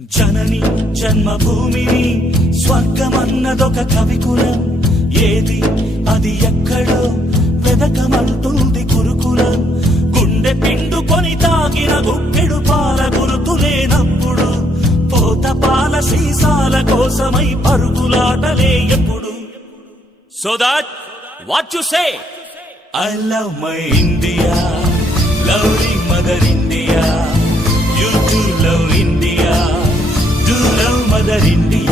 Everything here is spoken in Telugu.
జనని జన్మభూమిని స్వర్గమన్నదొక కవికులం, ఏది అది ఎక్కడో వెదకమంటుంది గురుకులం. గుండె పిండుకొని తాగిన గుప్పెడు పాల గురుతులేనప్పుడు పోత పాల సీసాల కోసమై పరుగులాటలే ఎప్పుడు. So that what you say? I love my India, loving Mother India. You too love India, do love Mother India.